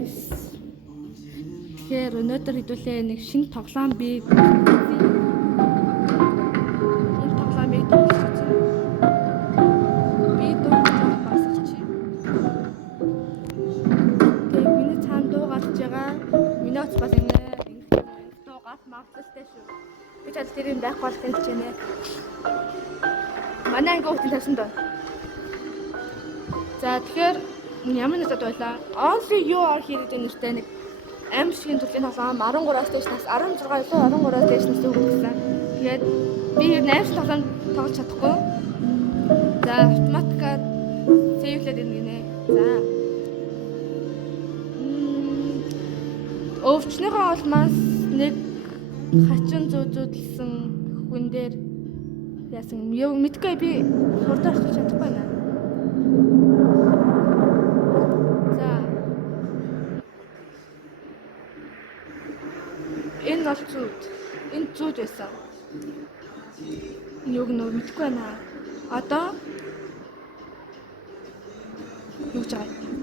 guys. Тэгэхээр өнөөдөр хэдүүлээ нэг шинэ тоглоом би энэ тоглоомыг тоглож байна. Би дуугаар басчих чи. Тэгээ миний цаана дуу гарч байгаа. Миний оц бас ингэ дуу гарч магадaltaй шүү. Би ч аль тэрийн байхгүй бол хэлж байна. Манай анги хүүхдийн тавьсан доо. За тэгэхээр ямар нэг зад байлаа. Only you are here гэдэг нэртэй нэг аим шиг төрлийн тоглоом 13-аас дээшнээс 16-13-аас дээшнээс өгсөн. Тэгээд би ер нь аим шиг тоглоом тоглож чадахгүй. За автоматикаар сейвлээд ирнэ гинэ. За. Өвчнийхөө улмаас нэг хачин зүүзүүлсэн хүн дээр яасан юм мэдгүй би хурдаар хийж чадахгүй байна. Энэ бол зүуд. Энэ зүуд байсан. Юуг нөө мэдгүй байна. Одоо юу гэж байгаа юм?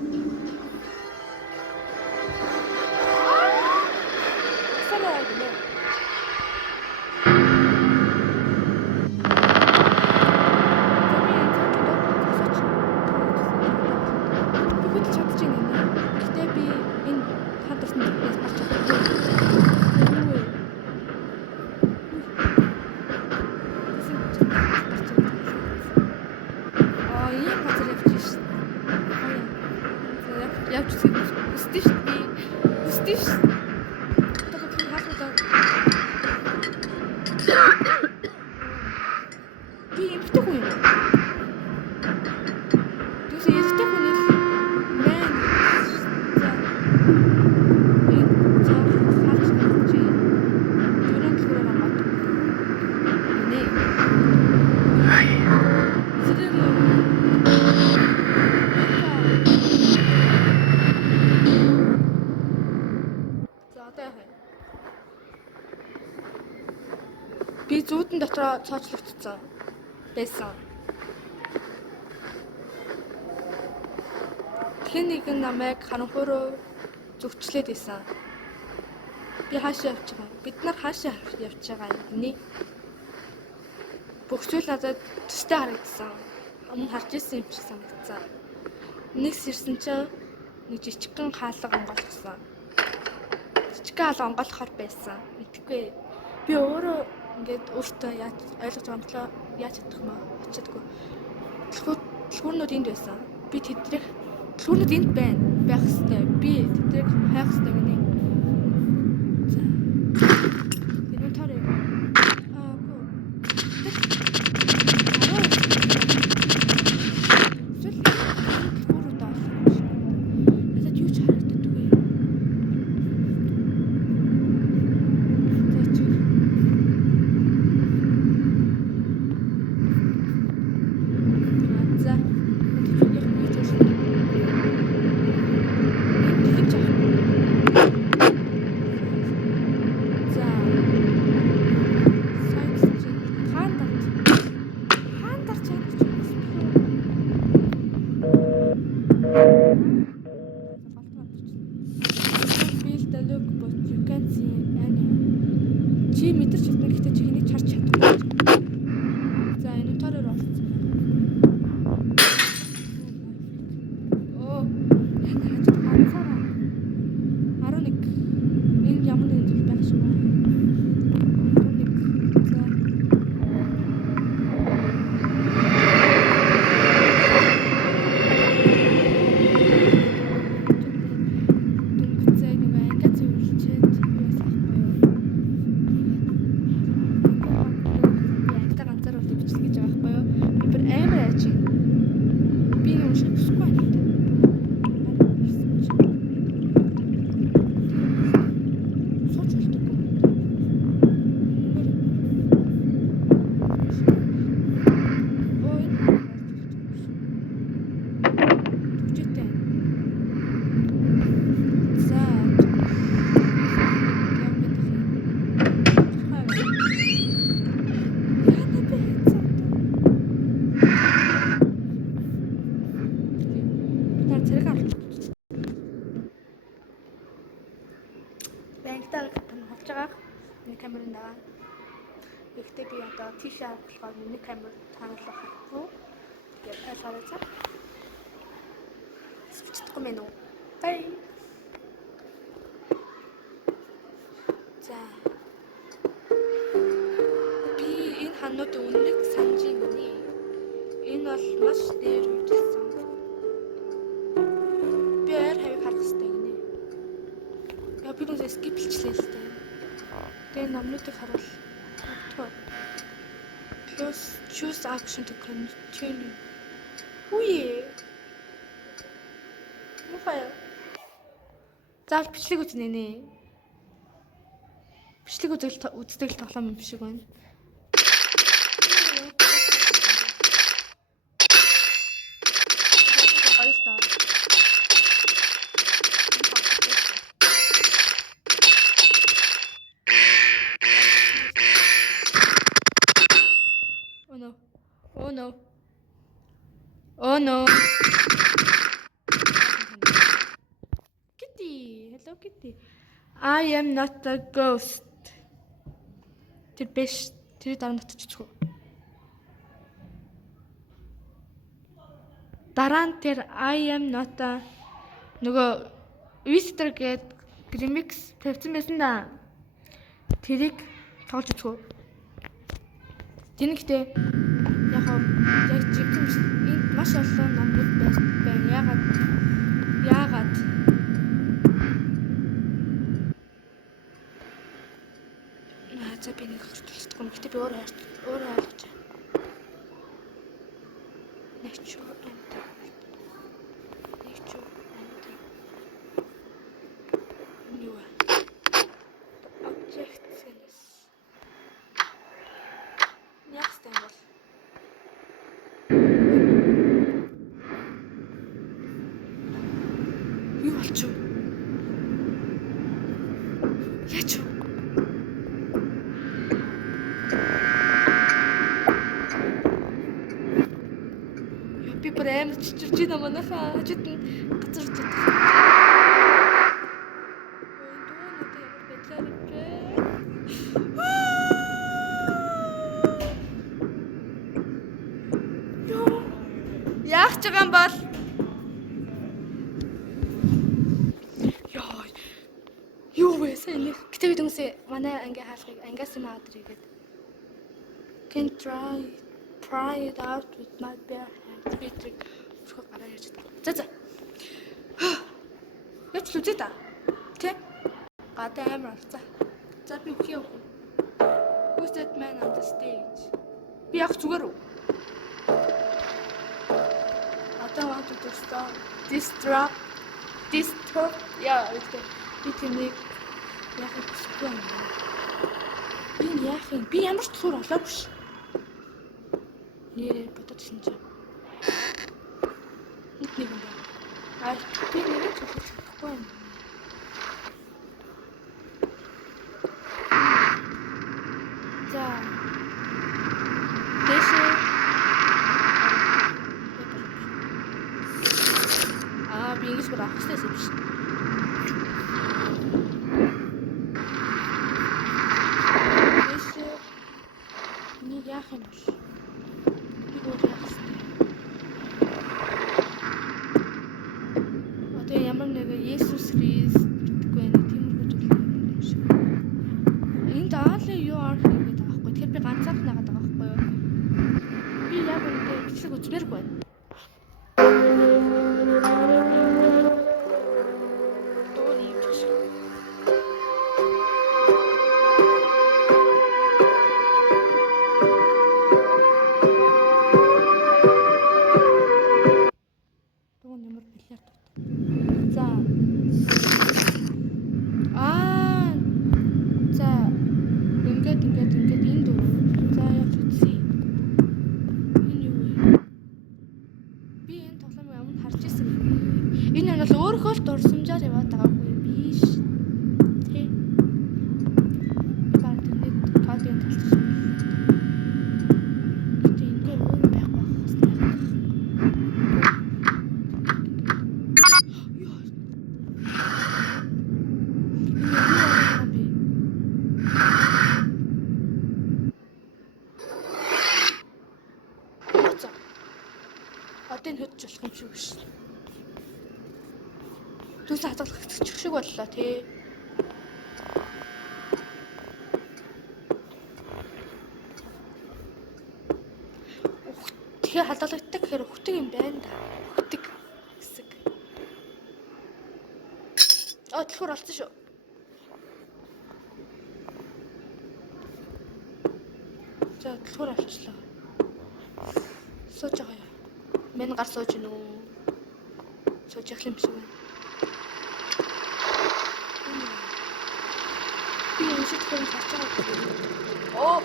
Санаа гэнэ. Би зүүдэн дотроо цоочлогдсон байсан. Хэн нэгэн намайг харанхуй руу зүгчлээд байсан. Би хаашаа явж байгаа? Бид нар хаашаа явж байгаа юм? Бүх зүйл надад төстэй харагдсан. Өмнө харж ирсэн юм шиг санагдсан. Нэгс ирсэн чинь нэг жижигхэн хаалга онгойлгосон. Жижигхэн хаалга онгойлгохоор байсан. Мэдхгүй. Би өөрөө ингээд өөртөө яаж ойлгож байгаа юм болоо яаж чадах юм аа чаддаггүй. Дэлгүүрнүүд энд байсан. Би тэдрэх дэлгүүрнүүд энд байх хэвээр. Би тэдрэх хайх хэвээр гинэ. За. Энэ таарэ. Гоо. Зүйл дэлгүүрүүд аа. Надад юу ч харагддаг вэ? За. байгаа. Миний камерын дагаа. Гэхдээ би одоо тийш авах болохоор миний камер таналах хэрэггүй. Тэгээд айлгаарай цаа. Бичдэхгүй мэн үү? Бай. За. Би энэ хануудын үнэрийг санаж байна. Энэ бол маш дээр үйлдэлсэн. Би арай хавийг харах хэрэгтэй гинэ. Яа би нэг скиплчлээ л дээ. Тэгээ номнуудыг харуул. Plus choose action to continue. Үе. Мухая. Заавал бичлэг үзнэ нэ. Бичлэг үздэг л тоглоом юм шиг байна. Oh no. Oh no. Kitty. Hello Kitty. I am not a ghost. Тэр биш. Тэр дараа нь татчихгүй. Дараа нь тэр I am not a нөгөө Visitor гээд remix тавьсан байсан да. Тэрийг тоглож үзгүй. Тэнэгтэй яг жигтэм энд маш олон номууд байна. Яагаад за би нэг хурцлахгүй юм. Гэтэ би өөрөө ойлгож байна. Nature new objects. Next time бол юу болчих вэ? Яач вэ? Би бүр амар чичирч байна манайхаа хажууд нь газар утаа. Яах ч байгаа юм бол юу вэ сайн нэг гэтээ бид хүмүүсээ манай анги хаалгыг ангиас юм аваад ирэгээд can try it out with my bare hands битрийг зөвхөн гараа яаж та. За. Яц л үзээ та. Тэ? Гадаа амар алцаа. За би үхий явах. Who's that man on the stage? Би яг зүгээр үү? I want to disturb. Yeah, okay. Би тэмийг яг хэвчгүй юм. Би яах юм? Би ямар ч цуур олоогүй ш. Нэрээ бодчихсон чинь. Нэг юм байна. Би нэрээ цуглахгүй юм. За. Би ингэж бүр авах хэрэгтэй юм шиг. Нэг яах юм бол. Би өөр яах вэ? Одоо ямар нэг Есүс Христ гэдэггүй нэг тиймэрхүү зүйл юм шиг. Энд аалаа юу арах гэдэг байгаа байхгүй. Тэгэхээр би ганцаарх нагаад байгаа байхгүй юу? Би яг үүндээ бичлэг үзмээргүй байна. Дурсамжаар яваад байгаа хүн биш. Тэ. Баат нэг кадын талсан. Гэтэ энэ өөр байхгүй байна. илүү биш. Түнс хадгалах шиг боллоо тий. Тэгэхээр хадгалагддаг гэхээр өгдөг юм байна да. Өгдөг хэсэг. Дэлхүр олцсон шүү. За дэлхүр олчлоо. Сууж байгаа юу? Мэн гар сууж гинэ үү? Сууж явах юм шиг байна. Би энэ шиг хэрэг харж байгаа.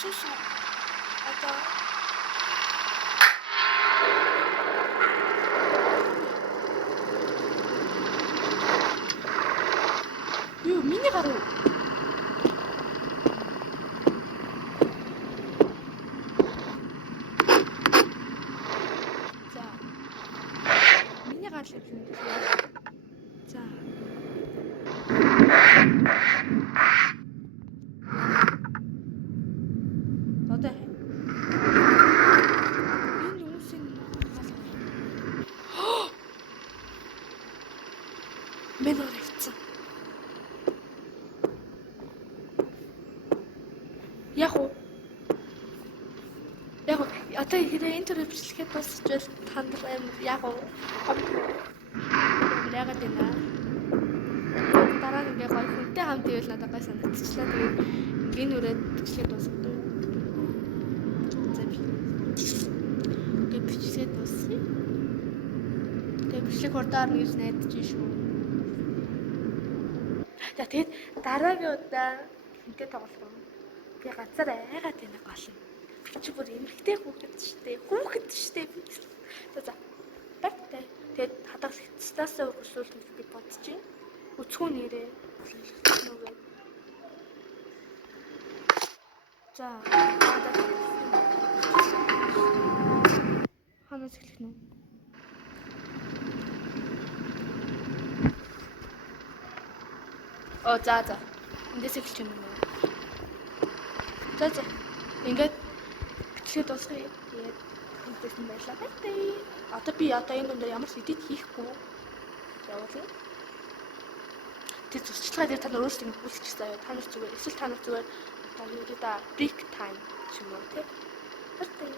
Сус. Одоо юу миний гаруу? За. Миний гар л юм. За. Одоо энэ үсийн мен орчихсон. Яг уу одоо хэрэг интернет бичлэхэд дуусчихвал танд яг уу яагаад вэ? Дараа нь ингээ гоё хүнтэй хамт ивэл надад гой санагдчихлаа. Тэгээд ингээ нүрээд бичлэхэд дуусгав. За би. Тэгээ бичлэхэд дуусгая. Тэгээ бичлэг хурдаар нь гэж найдаж шүү. За тэгээд дараагийн удаа хинтээ тоглох. Би ганцаар айгаад байна гол юм. Би чи бүр эмхтэй хүүхэд штэ. За. Байттай. Тэгээд хадгалагдсаас өргөсүүлэх гэж би бодчих. Өцгөө нэрээ. Нүгэ. За. Ханаас эхлэх нь. За. Эндээс эхэлж юм уу? За. Ингээд бичлэгээ дуусгая. Тэгээд хэлсэн байлаа. Байттай. Одоо энэ дундаа ямар ч эдит хийхгүй. Явуулъя. Тэр зурчлагаа дээр та нар өөрсдөө ингэ бүлчихсэн аяа. Та нар зүгээр эсвэл та нар зүгээр одоо юу гэдэг break time ч юм уу тий. Байттай.